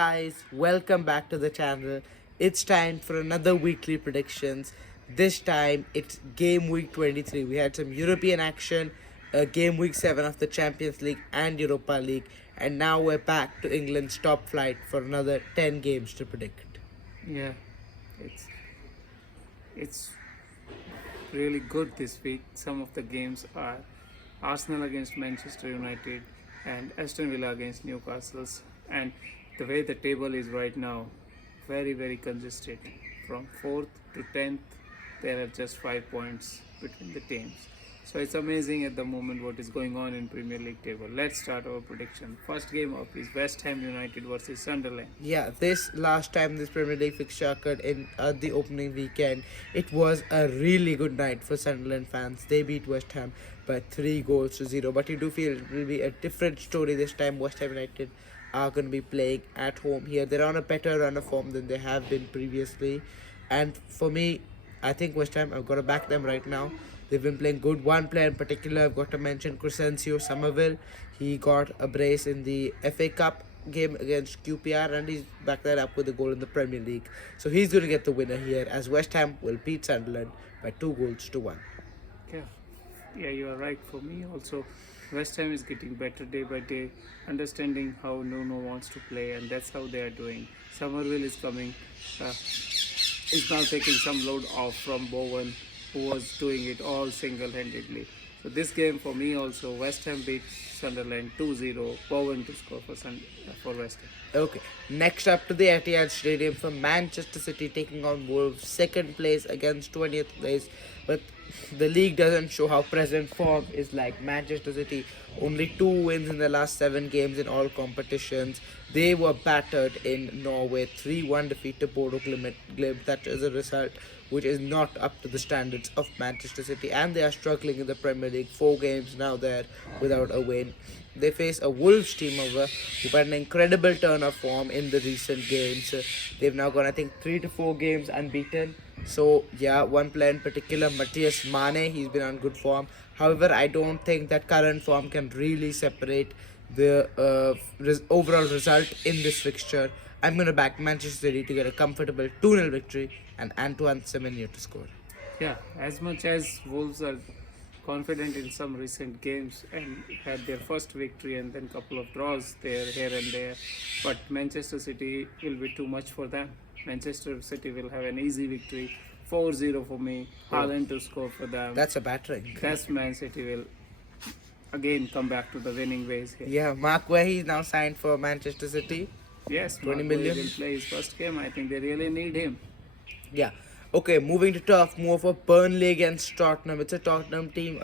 Guys, welcome back to the channel. It's time for another weekly predictions. This time it's game week 23. We had some European action, game week 7 of the Champions League and Europa League, and now we're back to England's top flight for another 10 games to predict. Yeah, it's it's really good this week. Some of the games are Arsenal against Manchester United and Aston Villa against Newcastle's. And the way the table is right now, very congested. From 4th to 10th, there are just 5 points between the teams. So it's amazing at the moment what is going on in Premier League table. Let's start our prediction. First game up is West Ham United versus Sunderland. Yeah, this last time this Premier League fixture occurred in the opening weekend, it was a really good night for Sunderland fans. They beat West Ham by 3 goals to 0. But you do feel it will be a different story this time. West Ham United are going to be playing at home here. They're on a better run of form than they have been previously. And for me, I think West Ham, I've got to back them right now. They've been playing good. One player in particular, I've got to mention Crescencio Somerville. He got a brace in the FA Cup game against QPR and he's backed that up with a goal in the Premier League. So he's going to get the winner here as West Ham will beat Sunderland by 2 goals to 1. Yeah, yeah, you are right. For me also, West Ham is getting better day by day, understanding how Nuno wants to play, and that's how they are doing. Somerville is coming, is now taking some load off from Bowen, who was doing it all single-handedly. So this game for me also, West Ham beat Sunderland 2-0, Bowen to score for West Ham. Okay, next up to the Etihad Stadium for Manchester City taking on Wolves, second place against 20th place. But the league doesn't show how present form is like. Manchester City only 2 wins in the last 7 games in all competitions. They were battered in Norway, 3-1 defeat to Bodo Glimt. That is a result which is not up to the standards of Manchester City, and they are struggling in the Premier League. 4 games now there without a win. They face a Wolves team who've had an incredible turn of form in the recent games. They've now gone, I think, 3 to 4 games unbeaten. So, yeah, one player in particular, Matthias Mane, he's been on good form. However, I don't think that current form can really separate the overall result in this fixture. I'm going to back Manchester City to get a comfortable 2-0 victory and Antoine Semenyo to score. Yeah, as much as Wolves are confident in some recent games and had their first victory and then couple of draws there here and there, but Manchester City will be too much for them. Manchester City will have an easy victory, 4-0 for me. Haaland to score for them. That's a battering. That's Man City will again come back to the winning ways here. Yeah, Mark Guehi is now signed for Manchester City. Yes, 20 Mark million. Guehi will play his first game. I think they really need him. Yeah. Okay, moving to tough move for Burnley against Tottenham. It's a Tottenham team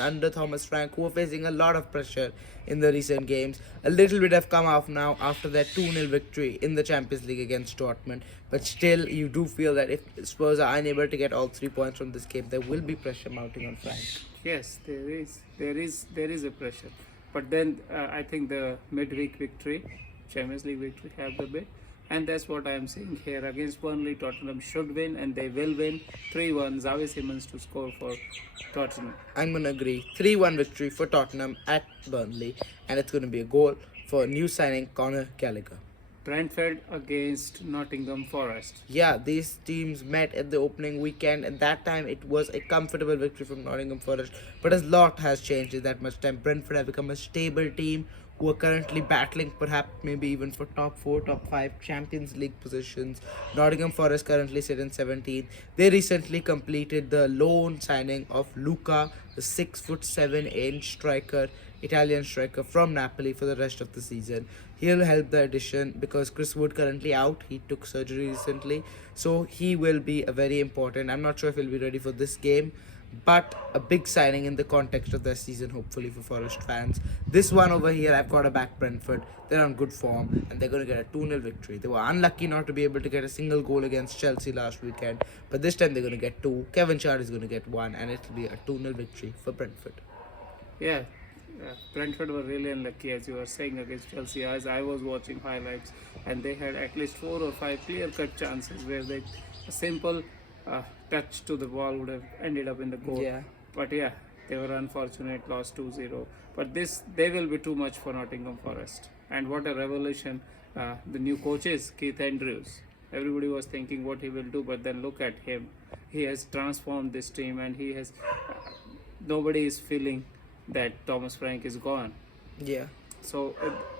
under Thomas Frank who are facing a lot of pressure in the recent games. A little bit have come off now after their 2-0 victory in the Champions League against Dortmund. But still, you do feel that if Spurs are unable to get all 3 points from this game, there will be pressure mounting on Frank. Yes, there is a pressure. But then I think the midweek victory, Champions League victory, have the bit. And that's what I am saying here. Against Burnley, Tottenham should win, and they will win. 3-1, Xavi Simons to score for Tottenham. I'm going to agree. 3-1 victory for Tottenham at Burnley. And it's going to be a goal for new signing Conor Gallagher. Brentford against Nottingham Forest. Yeah, these teams met at the opening weekend, and that time it was a comfortable victory from Nottingham Forest. But a lot has changed in that much time. Brentford have become a stable team who are currently battling perhaps maybe even for top 4, top 5 Champions League positions. Nottingham Forest currently sit in 17th. They recently completed the loan signing of Luca, the 6'7" striker, Italian striker from Napoli for the rest of the season. He'll help the addition because Chris Wood currently out. He took surgery recently. So he will be a very important. I'm not sure if he'll be ready for this game, but a big signing in the context of their season, hopefully, for Forest fans. This one over here, I've got to back Brentford. They're on good form and they're going to get a 2-0 victory. They were unlucky not to be able to get a single goal against Chelsea last weekend, but this time they're going to get 2. Kevin Chard is going to get 1, and it'll be a 2-0 victory for Brentford. Yeah, Brentford were really unlucky, as you were saying, against Chelsea. As I was watching highlights, and they had at least 4 or 5 clear-cut chances where a simple touch to the ball would have ended up in the goal. Yeah. But yeah, they were unfortunate, lost 2-0. But they will be too much for Nottingham Forest. And what a revolution the new coach is Keith Andrews. Everybody was thinking what he will do, but then look at him. He has transformed this team, and he has. Nobody is feeling that Thomas Frank is gone. Yeah. So,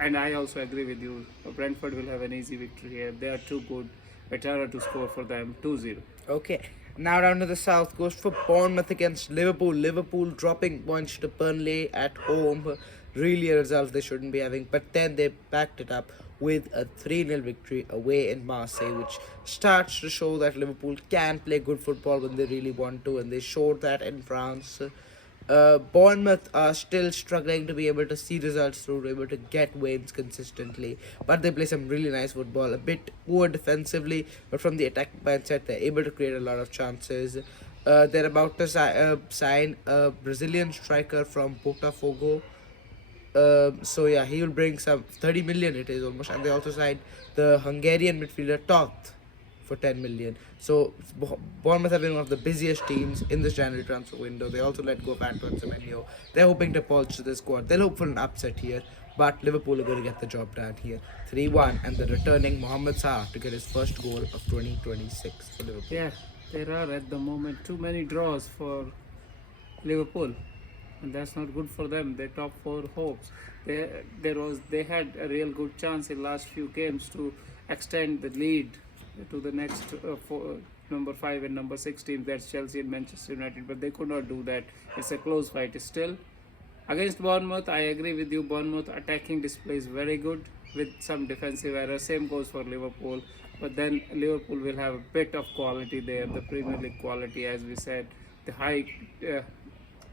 and I also agree with you. Brentford will have an easy victory here. They are too good. Better to score for them 2-0. Okay. Now down to the south coast for Bournemouth against Liverpool. Liverpool dropping points to Burnley at home. Really a result they shouldn't be having. But then they backed it up with a 3-0 victory away in Marseille, which starts to show that Liverpool can play good football when they really want to, and they showed that in France. Bournemouth are still struggling to be able to see results through, able to get wins consistently, but they play some really nice football. A bit poor defensively, but from the attacking mindset, they're able to create a lot of chances. They're about to sign a Brazilian striker from Botafogo. So yeah, he will bring some 30 million. It is almost, and they also signed the Hungarian midfielder Toth for 10 million. So Bournemouth have been one of the busiest teams in this January transfer window. They also let go of Antoine Semenyo. They're hoping to bolster the squad. They'll hope for an upset here, but Liverpool are going to get the job done here. 3-1, and the returning Mohamed Salah to get his first goal of 2026 for Liverpool. Yeah, there are at the moment too many draws for Liverpool, and that's not good for them. Their top four hopes. They had a real good chance in last few games to extend the lead to the next number 5 and number 6 teams. That's Chelsea and Manchester United, but they could not do that. It's a close fight still. Against Bournemouth, I agree with you. Bournemouth attacking display is very good with some defensive errors. Same goes for Liverpool. But then Liverpool will have a bit of quality there, the Premier League quality, as we said. The high,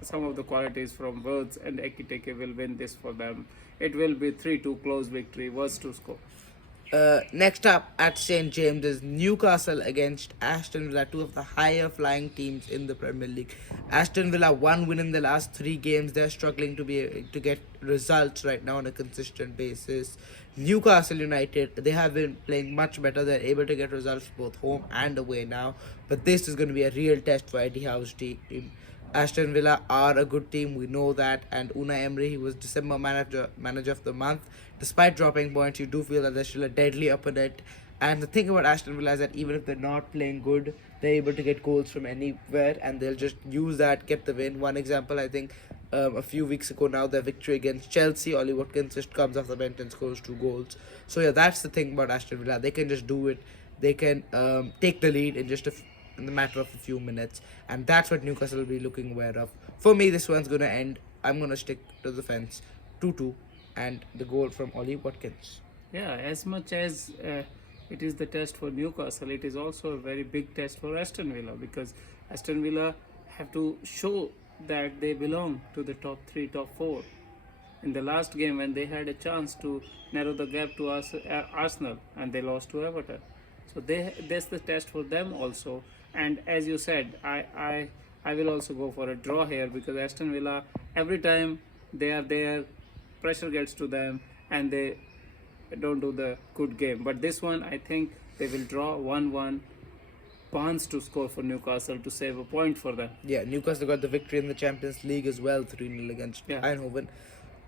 some of the qualities from Wirtz and Ekitike will win this for them. It will be 3-2 close victory, worst to score. Next up at St James's, Newcastle against Aston Villa, two of the higher flying teams in the Premier League. Aston Villa 1 win in the last 3 games. They're struggling to get results right now on a consistent basis. Newcastle United, they have been playing much better. They're able to get results both home and away now. But this is going to be a real test for Eddie Howe's team. Aston Villa are a good team, we know that, and Unai Emery, he was December manager of the month. Despite dropping points, you do feel that they're still a deadly opponent. And the thing about Aston Villa is that even if they're not playing good, they're able to get goals from anywhere, and they'll just use that, get the win. One example, I think, a few weeks ago now, their victory against Chelsea, Ollie Watkins just comes off the bench and scores 2 goals. So yeah, that's the thing about Aston Villa. They can just do it. They can take the lead in just in the matter of a few minutes, and that's what Newcastle will be looking aware of. For me, this one's going to end, I'm going to stick to the fence, 2-2, and the goal from Ollie Watkins. Yeah, as much as it is the test for Newcastle, it is also a very big test for Aston Villa, because Aston Villa have to show that they belong to the top 3, top 4. In the last game, when they had a chance to narrow the gap to Arsenal, and they lost to Everton. So that's the test for them also. And as you said, I will also go for a draw here, because Aston Villa, every time they are there, pressure gets to them and they don't do the good game. But this one, I think they will draw 1-1. Barnes to score for Newcastle to save a point for them. Yeah, Newcastle got the victory in the Champions League as well, 3-0 against Yeah. Eindhoven.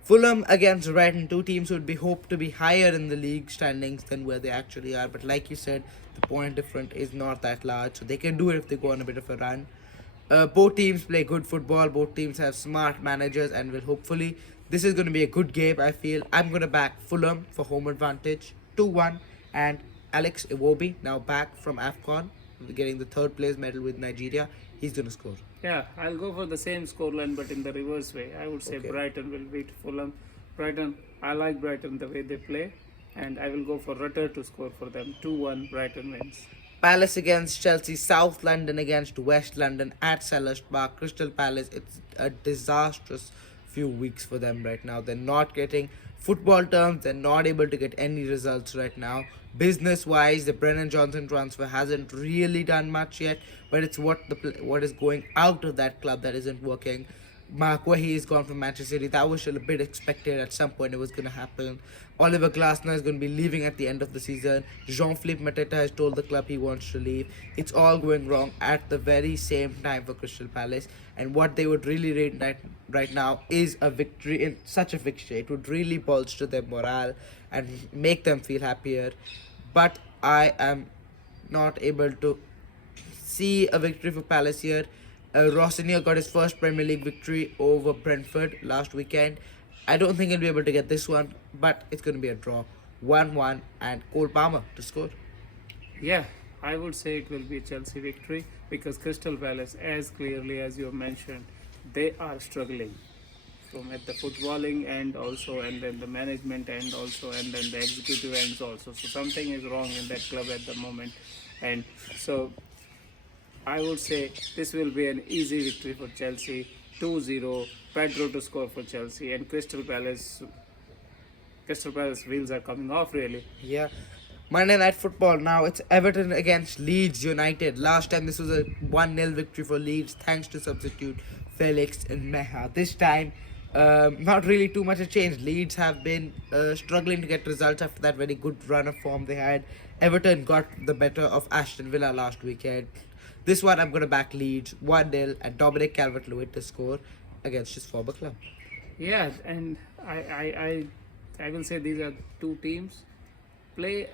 Fulham against Brighton, 2 teams would be hoped to be higher in the league standings than where they actually are. But like you said, the point difference is not that large, so they can do it if they go on a bit of a run. Both teams play good football. Both teams have smart managers, and will hopefully this is going to be a good game. I feel I'm going to back Fulham for home advantage, 2-1, and Alex Iwobi, now back from AFCON, getting the 3rd place medal with Nigeria. He's going to score. Yeah, I'll go for the same scoreline, but in the reverse way. I would say Okay. Brighton will beat Fulham. Brighton, I like Brighton the way they play, and I will go for Rutter to score for them. 2-1, Brighton wins. Palace against Chelsea, South London against West London at Selhurst Park. Crystal Palace, it's a disastrous few weeks for them right now. They're not getting football terms, they're not able to get any results right now. Business wise, the Brennan Johnson transfer hasn't really done much yet, but it's what is going out of that club that isn't working. Mark Wahi is gone from Manchester City. That was still a bit expected. At some point it was going to happen. Oliver Glasner is going to be leaving at the end of the season. Jean-Philippe Mateta has told the club he wants to leave. It's all going wrong at the very same time for Crystal Palace. And what they would really rate right now is a victory in such a fixture. It would really bolster their morale. and make them feel happier. But I am not able to see a victory for Palace here. Rossinier got his first Premier League victory over Brentford last weekend. I don't think he'll be able to get this one, but it's going to be a draw. 1-1 and Cole Palmer to score. Yeah, I would say it will be a Chelsea victory because Crystal Palace, as clearly as you have mentioned, they are struggling from at the footballing end also, and then the management end also, and then the executive ends also. So something is wrong in that club at the moment, and so I would say this will be an easy victory for Chelsea. 2-0, Pedro to score for Chelsea, and Crystal Palace wheels are coming off really. Yeah. Monday Night Football now. It's Everton against Leeds United. Last time this was a 1-0 victory for Leeds thanks to substitute Felix and Meha. This time, not really too much has changed. Leeds have been struggling to get results after that very good run of form they had. Everton got the better of Aston Villa last weekend. This one I'm going to back Leeds 1-0 and Dominic Calvert-Lewin to score against his former club. Yeah, and I will say these are two teams play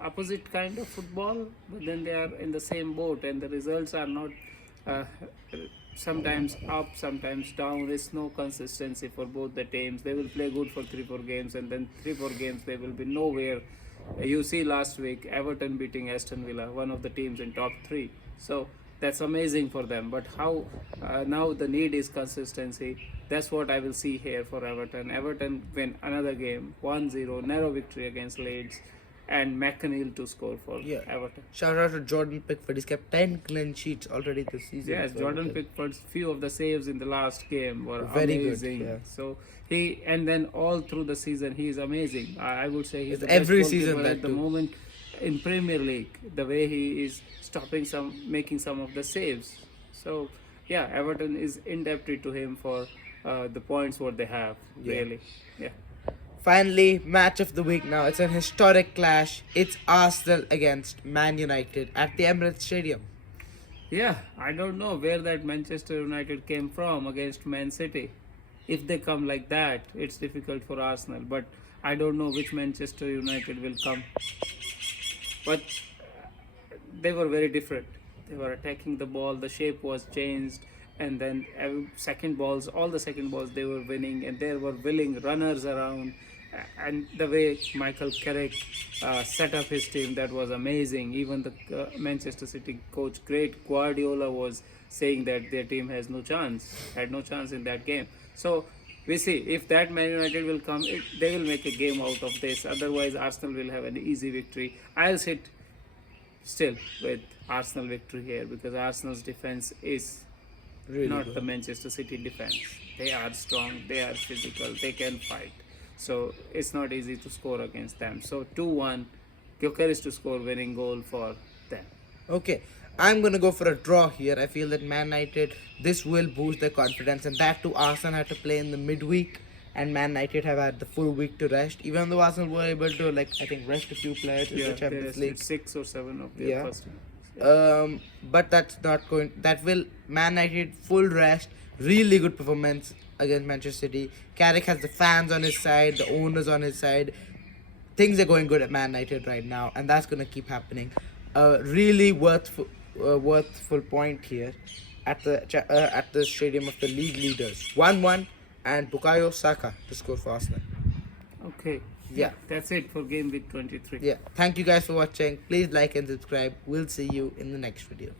opposite kind of football, but then they are in the same boat, and the results are not uh, sometimes up, sometimes down. There's no consistency for both the teams. They will play good for 3-4 games, and then 3-4 games they will be nowhere. You see last week Everton beating Aston Villa, one of the teams in top three. So that's amazing for them. But how now the need is consistency. That's what I will see here for Everton. Everton win another game, 1-0, narrow victory against Leeds, and McNeil to score for Everton. Shout out to Jordan Pickford. He's kept 10 clean sheets already this season. Yes, for Jordan Everton. Pickford's few of the saves in the last game were Very good, amazing. yeah. So he, and then all through the season he is amazing. I would say he's the Every best season goalkeeper that at the too. moment in Premier League. The way he is making some of the saves. So yeah, Everton is indebted to him for the points what they have. Yeah. Really, yeah. Finally, match of the week now. It's an historic clash. It's Arsenal against Man United at the Emirates Stadium. Yeah, I don't know where that Manchester United came from against Man City. If they come like that, it's difficult for Arsenal. But I don't know which Manchester United will come. But they were very different. They were attacking the ball, the shape was changed, and then all the second balls they were winning, and there were willing runners around. And the way Michael Carrick set up his team, that was amazing. Even the Manchester City coach, great Guardiola, was saying that their team had no chance in that game. So we see if that Man United will come, they will make a game out of this. Otherwise, Arsenal will have an easy victory. I'll sit still with Arsenal victory here because Arsenal's defense is Really not good. the Manchester City defense. They are strong, they are physical, they can fight. So it's not easy to score against them. So 2-1, Gyökeres to score winning goal for them. Okay, I'm gonna go for a draw here. I feel that Man United, this will boost their confidence, and that too, Arsenal had to play in the midweek, and Man United have had the full week to rest. Even though Arsenal were able to, I think, rest a few players in the Champions League. 6 or 7 of their Yeah. first team. But that's not going. That will Man United full rest. Really good performance against Manchester City. Carrick has the fans on his side, the owners on his side. Things are going good at Man United right now, and that's gonna keep happening. Really worthful point here at the stadium of the league leaders. 1-1 and Bukayo Saka to score for Arsenal. Okay. Yeah. That's it for game week 23. Yeah. Thank you guys for watching. Please like and subscribe. We'll see you in the next video.